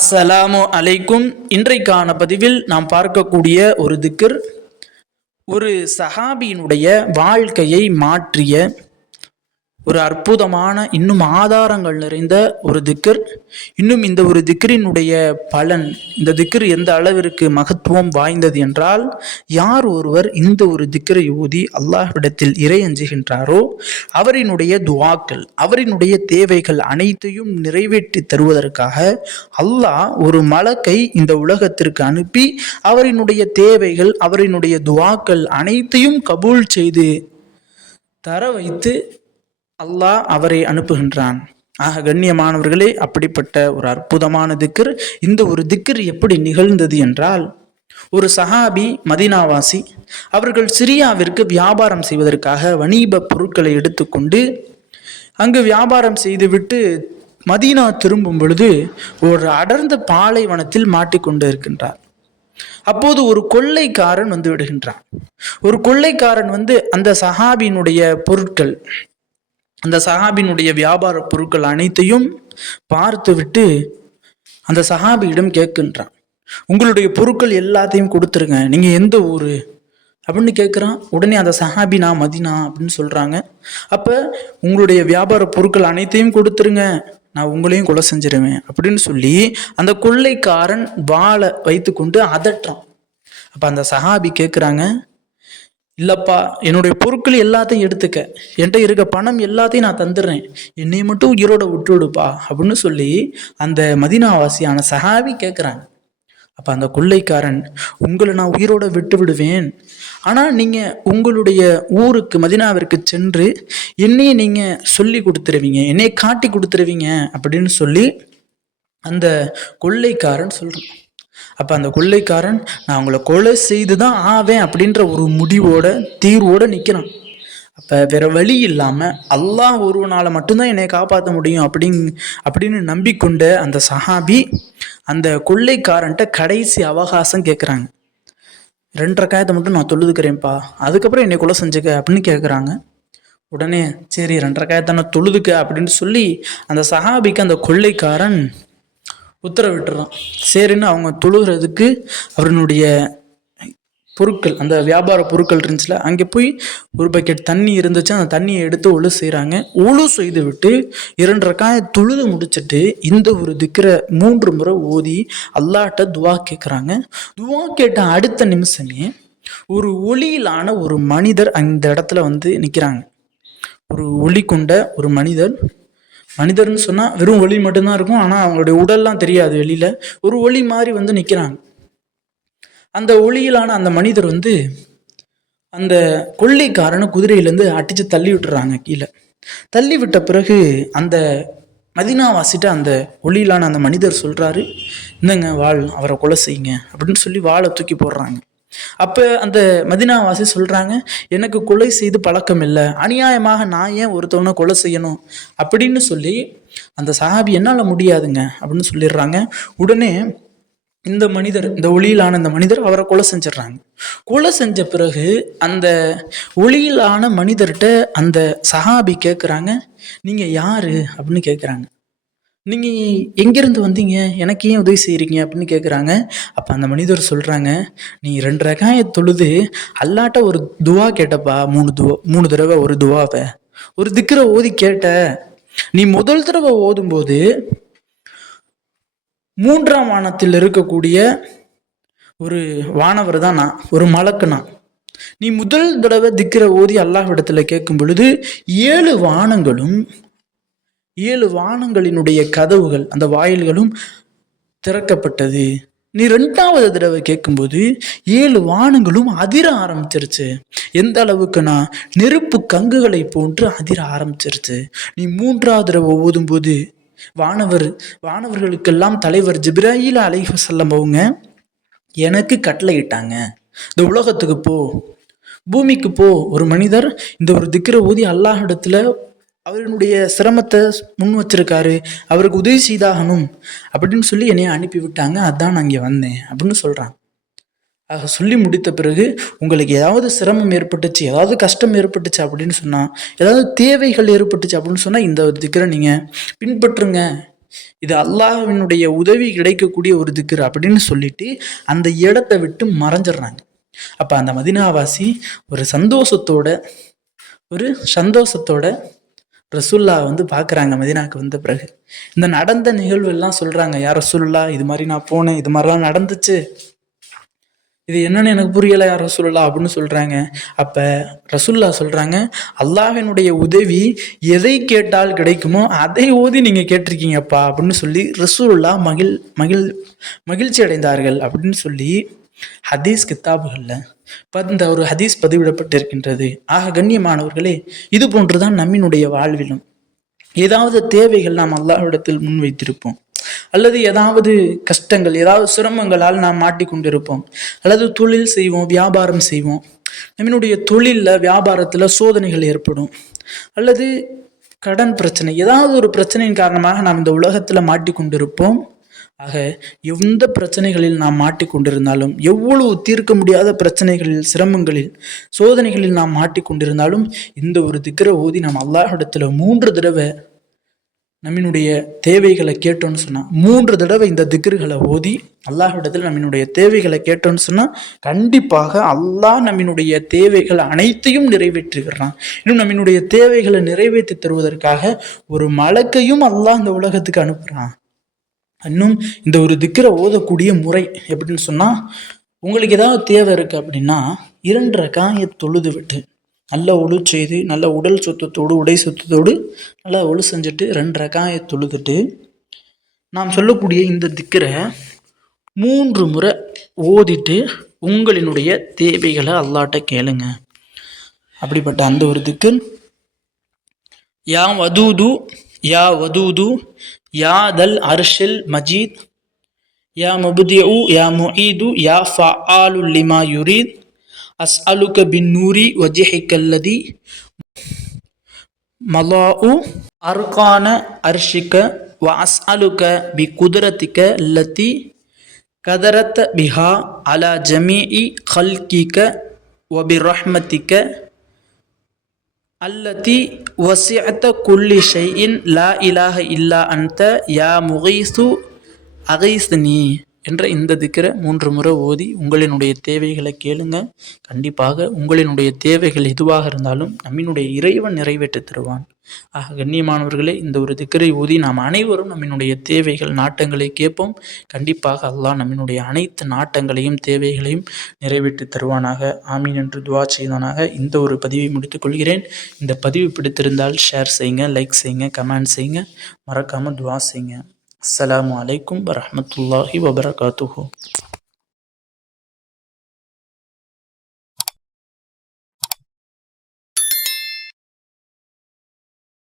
அஸ்ஸலாமு அலைக்கும். இன்றைக்கான பதிவில் நாம் பார்க்கக்கூடிய ஒரு திக்ர் ஒரு சஹாபியினுடைய வாழ்க்கையை மாற்றிய ஒரு அற்புதமான இன்னும் ஆதாரங்கள் நிறைந்த ஒரு திக்ர். இன்னும் இந்த ஒரு திக்ரினுடைய பலன், இந்த திக்ர் எந்த அளவிற்கு மகத்துவம் வாய்ந்தது என்றால், யார் ஒருவர் இந்த ஒரு திக்ரை ஓதி அல்லாஹ்விடத்தில் இறையஞ்சுகின்றாரோ அவரினுடைய துவாக்கள், அவரினுடைய தேவைகள் அனைத்தையும் நிறைவேற்றி தருவதற்காக அல்லாஹ் ஒரு மலக்கை இந்த உலகத்திற்கு அனுப்பி அவரினுடைய தேவைகள், அவரினுடைய துவாக்கள் அனைத்தையும் கபூல் செய்து தர வைத்து அல்லாஹ் அவரை அனுப்புகின்றான். ஆக கண்ணியமானவர்களே, அப்படிப்பட்ட ஒரு அற்புதமான திக்ர். இந்த ஒரு திக்ர் எப்படி நிகழ்ந்தது என்றால், ஒரு சஹாபி மதீனாவாசி, அவர்கள் சிரியாவிற்கு வியாபாரம் செய்வதற்காக வணிக பொருட்களை எடுத்துக்கொண்டு அங்கு வியாபாரம் செய்துவிட்டு மதீனா திரும்பும் பொழுது ஒரு அடர்ந்த பாலைவனத்தில் மாட்டிக்கொண்டு இருக்கின்றார். அப்போது ஒரு கொள்ளைக்காரன் வந்து விடுகின்றான். ஒரு கொள்ளைக்காரன் வந்து அந்த சஹாபியினுடைய பொருட்கள், அந்த சஹாபினுடைய வியாபார பொருட்கள் அனைத்தையும் பார்த்துவிட்டு அந்த சஹாபியிடம் கேட்கின்றான், உங்களுடைய பொருட்கள் எல்லாத்தையும் கொடுத்துருங்க, நீங்க எந்த ஊரு அப்படின்னு கேட்குறான். உடனே அந்த சஹாபி, நான் மதீனா அப்படின்னு சொல்றாங்க. அப்ப உங்களுடைய வியாபார பொருட்கள் அனைத்தையும் கொடுத்துருங்க, நான் உங்களையும் கொலை செஞ்சிருவேன் அப்படின்னு சொல்லி அந்த கொள்ளைக்காரன் வாளை வைத்து கொண்டு அதட்டுறான். அப்ப அந்த சஹாபி கேட்குறாங்க, இல்லப்பா, என்னுடைய பொருட்கள் எல்லாத்தையும் எடுத்துக்க, என்கிட்ட இருக்க பணம் எல்லாத்தையும் நான் தந்துடுறேன், என்னை மட்டும் உயிரோட விட்டுவிடுப்பா அப்படின்னு சொல்லி அந்த மதீனாவாசியான சஹாபி கேட்குறாங்க. அப்போ அந்த கொள்ளைக்காரன், உங்களை நான் உயிரோட விட்டு விடுவேன், ஆனால் நீங்கள் உங்களுடைய ஊருக்கு மதீனாவிற்கு சென்று என்னையே நீங்கள் சொல்லி கொடுத்துருவீங்க, என்னையை காட்டி கொடுத்துருவீங்க அப்படின்னு சொல்லி அந்த கொள்ளைக்காரன் சொல்கிறான். அப்போ அந்த கொள்ளைக்காரன், நான் அவங்கள கொலை செய்து தான் ஆவேன் அப்படின்ற ஒரு முடிவோட தீர்வோடு நிற்கிறான். அப்போ வேற வழி இல்லாமல் அல்லாஹ் ஒருவனால் மட்டும்தான் என்னை காப்பாற்ற முடியும் அப்படின்னு நம்பிக்கொண்ட அந்த சஹாபி அந்த கொள்ளைக்காரன்ட்ட கடைசி அவகாசம் கேட்குறாங்க. 2 ரக்காயத்தை மட்டும் நான் தொழுதுக்கிறேன்ப்பா, அதுக்கப்புறம் என்னை கொலை செஞ்சுக்க அப்படின்னு கேட்குறாங்க. உடனே சரி 2 ரக்காயத்தை நான் தொழுதுக்க அப்படின்னு சொல்லி அந்த சஹாபிக்கு அந்த கொள்ளைக்காரன் உத்தரவிட்டுறான். சரின்னு அவங்க தொழுகிறதுக்கு அவருடைய பொருட்கள், அந்த வியாபார பொருட்கள் இருந்துச்சுல, அங்கே போய் ஒரு பக்கெட் தண்ணி இருந்துச்சு, அந்த தண்ணியை எடுத்து ஒழு செய்கிறாங்க. ஒழு செய்து விட்டு 2 ரக்காய தொழுது முடிச்சுட்டு இந்த ஒரு திக்ரை 3 முறை ஓதி அல்லாஹ்ட்ட துவா கேட்குறாங்க. துவா கேட்ட அடுத்த நிமிஷமே ஒரு ஒளியிலான ஒரு மனிதர் அந்த இடத்துல வந்து நிற்கிறாங்க. ஒரு ஒளி கொண்ட ஒரு மனிதர்னு சொன்னால் வெறும் ஒளி மட்டும்தான் இருக்கும், ஆனால் அவங்களுடைய உடல்லாம் தெரியாது, வெளியில் ஒரு ஒளி மாதிரி வந்து நிற்கிறாங்க. அந்த ஒளியிலான அந்த மனிதர் வந்து அந்த கொள்ளைக்காரனை குதிரையிலேருந்து அடித்து தள்ளி விட்டுறாங்க கீழே. தள்ளி விட்ட பிறகு அந்த மதீனாவாசிட்ட அந்த ஒளியிலான அந்த மனிதர் சொல்கிறாரு, இந்தங்க வாள், அவரை கொலை செய்யுங்க அப்படின்னு சொல்லி வாளை தூக்கி போடுறாங்க. அப்போ அந்த மதீனாவாசி சொல்கிறாங்க, எனக்கு கொலை செய்து பழக்கம் இல்லை, அநியாயமாக நான் ஏன் ஒருத்தவனை கொலை செய்யணும் அப்படின்னு சொல்லி அந்த சஹாபி, என்னால் முடியாதுங்க அப்படின்னு சொல்லிடுறாங்க. உடனே இந்த மனிதர், இந்த ஒளியிலான இந்த மனிதர் அவரை கொலை செஞ்சிடறாங்க. கொலை செஞ்ச பிறகு அந்த ஒளியிலான மனிதர்கிட்ட அந்த சஹாபி கேட்குறாங்க, நீங்கள் யார் அப்படின்னு கேட்குறாங்க. நீங்கள் எங்கேருந்து வந்தீங்க, எனக்கு ஏன் உதவி செய்கிறீங்க அப்படின்னு கேட்குறாங்க. அப்போ அந்த மனிதர் சொல்கிறாங்க, நீ 2 ரக்காய தொழுது அல்லாட்ட ஒரு துவா கேட்டப்பா, 3 தடவை ஒரு துவாவை, ஒரு திக்ரை ஓதி கேட்ட. நீ முதல் தடவை ஓதும்போது 3ஆம் வானத்தில் இருக்கக்கூடிய ஒரு வானவர் தான் நான், ஒரு மலக்கு நான். நீ முதல் தடவை திக்ரை ஓதி அல்லாஹ்விடத்துல கேட்கும் பொழுது 7 வானங்களினுடைய கதவுகள், அந்த வாயில்களும் திறக்கப்பட்டது. நீ 2வது தடவை கேட்கும்போது 7 வானங்களும் அதிர ஆரம்பிச்சிருச்சு. எந்த அளவுக்குன்னா நெருப்பு கங்குகளை போன்று அதிர ஆரம்பிச்சிருச்சு. நீ 3வது தடவை ஓதும்போது வானவர்களுக்கெல்லாம் தலைவர் ஜிப்ராயில் அலைஹிஸ்ஸலாம் அவங்க எனக்கு கட்டளையிட்டாங்க, இந்த உலகத்துக்கு போ, பூமிக்கு போ, ஒரு மனிதர் இந்த ஒரு திக்ரை ஓதி அல்லாஹ்விடத்துல அவருடைய சிரமத்தை முன் வச்சிருக்காரு, அவருக்கு உதவி செய்தாகணும் அப்படின்னு சொல்லி என்னைய அனுப்பி விட்டாங்க, அதான் நான் இங்கே வந்தேன் அப்படின்னு சொல்கிறான். ஆக சொல்லி முடித்த பிறகு, உங்களுக்கு ஏதாவது சிரமம் ஏற்பட்டுச்சு, ஏதாவது கஷ்டம் ஏற்பட்டுச்சு அப்படின்னு சொன்னால், ஏதாவது தேவைகள் ஏற்பட்டுச்சு அப்படின்னு சொன்னால் இந்த திக்ரை நீங்கள் பின்பற்றுங்க, இது அல்லாஹ்வினுடைய உதவி கிடைக்கக்கூடிய ஒரு திக்ர் அப்படின்னு சொல்லிட்டு அந்த இடத்தை விட்டு மறைஞ்சிடுறாங்க. அப்ப அந்த மதினாவாசி ஒரு சந்தோஷத்தோட ரசூல்லா பார்க்குறாங்க. மதினாவுக்கு வந்த பிறகு இந்த நடந்த நிகழ்வு எல்லாம் சொல்றாங்க. யார் ரசூலுல்லா, இது மாதிரி நான் போனேன், இது மாதிரிலாம் நடந்துச்சு, இது என்னன்னு எனக்கு புரியல யார் ரசூலுல்லா அப்படின்னு சொல்றாங்க. அப்ப ரசூல்லா சொல்றாங்க, அல்லாஹ்வினுடைய உதவி எதை கேட்டால் கிடைக்குமோ அதை ஓதி நீங்க கேட்டிருக்கீங்கப்பா அப்படின்னு சொல்லி ரசூலுல்லா மகிழ்ச்சி அடைந்தார்கள் அப்படின்னு சொல்லி ஹதீஸ் கித்தாபுகள்ல இந்த ஒரு ஹதீஸ் பதிவிடப்பட்டிருக்கின்றது. ஆக கண்ணியமானவர்களே, இது போன்றுதான் நம்மினுடைய வாழ்விலும் ஏதாவது தேவைகள் நாம் அல்லாஹ்விடத்தில் முன்வைத்திருப்போம், அல்லது ஏதாவது கஷ்டங்கள், ஏதாவது சிரமங்களால் நாம் மாட்டிக்கொண்டிருப்போம், அல்லது தொழில் செய்வோம், வியாபாரம் செய்வோம், நம்மளுடைய தொழிலில் வியாபாரத்தில் சோதனைகள் ஏற்படும், அல்லது கடன் பிரச்சனை, ஏதாவது ஒரு பிரச்சனையின் காரணமாக நாம் இந்த உலகத்தில் மாட்டிக்கொண்டிருப்போம். ஆக எந்த பிரச்சனைகளில் நாம் மாட்டிக்கொண்டிருந்தாலும், எவ்வளவு தீர்க்க முடியாத பிரச்சனைகளில், சிரமங்களில், சோதனைகளில் நாம் மாட்டிக்கொண்டிருந்தாலும் இந்த ஒரு திக்ரை ஓதி நாம் அல்லாஹ்விடத்தில் 3 தடவை நம்மினுடைய தேவைகளை கேட்டோன்னு சொன்னா, 3 தடவை இந்த திக்ருகளை ஓதி அல்லாஹ்விடத்தில் நம்மினுடைய தேவைகளை கேட்டோன்னு சொன்னா கண்டிப்பாக அல்லாஹ் நம்மினுடைய தேவைகள் அனைத்தையும் நிறைவேற்றுகிறான். இன்னும் நம்மினுடைய தேவைகளை நிறைவேற்றி தருவதற்காக ஒரு மலக்கையும் அல்லாஹ் இந்த உலகத்துக்கு அனுப்புறான். இன்னும் இந்த ஒரு திக்ரை ஓதக்கூடிய முறை எப்படின்னு சொன்னா, உங்களுக்கு ஏதாவது தேவை இருக்கு அப்படின்னா 2 ரக்காயத் தொழுது விட்டு நல்ல ஒழு செய்து, நல்ல உடல் சுத்தத்தோடு, உடை சுத்தத்தோடு நல்லா ஒழு செஞ்சுட்டு 2 ரக்காயத் தொழுதுட்டு நாம் சொல்லக்கூடிய இந்த திக்ரை 3 முறை ஓதிட்டு உங்களினுடைய தேவைகளை அல்லாஹ்ட்ட கேளுங்க. அப்படிப்பட்ட அந்த ஒரு திக்ர், யா வதூது யா வதூது யா தல் அர்ஷில் மஜீத் யா முப்திஉ யா முஈது யா ஃபஆலு லிமா யுரீத் அஸ்அலுக பின் நூரி வஜ்ஹிகல்லதி மலாஉ அர்கான அர்ஷிக வ அஸ்அலுக பி குத்ரதிக அல்லதி கதரத் பிஹா அலா ஜமீஇ கல்கிக வ பி ரஹ்மதிக அல்லதி வசிஅத குல்லி ஷைஇன் லா இலாஹ இல்லா அன்த யா முகீசு அகைஸ்னி என்ற இந்த திக்ரை 3 முறை ஓதி உங்களினுடைய தேவைகளை கேளுங்க. கண்டிப்பாக உங்களினுடைய தேவைகள் எதுவாக இருந்தாலும் நம்மினுடைய இறைவன் நிறைவேற்றி தருவான். ஆக கண்ணியமானவர்களே, இந்த ஒரு திக்ரை ஓதி நாம் அனைவரும் நம்மினுடைய தேவைகள், நாட்டங்களை கேட்போம். கண்டிப்பாக அல்லாஹ் நம்மினுடைய அனைத்து நாட்டங்களையும், தேவைகளையும் நிறைவேற்றி தருவானாக. ஆமீன் என்று துவா செய்தானாக. இந்த ஒரு பதிவை முடித்துக் கொள்கிறேன். இந்த பதிவு பிடித்திருந்தால் ஷேர் செய்யுங்க, லைக் செய்யுங்க, கமெண்ட் செய்யுங்க, மறக்காமல் துவா செய்யுங்க. அஸ்ஸலாமு அலைக்கும் வரஹ்மத்துல்லாஹி வபரகாத்துஹு.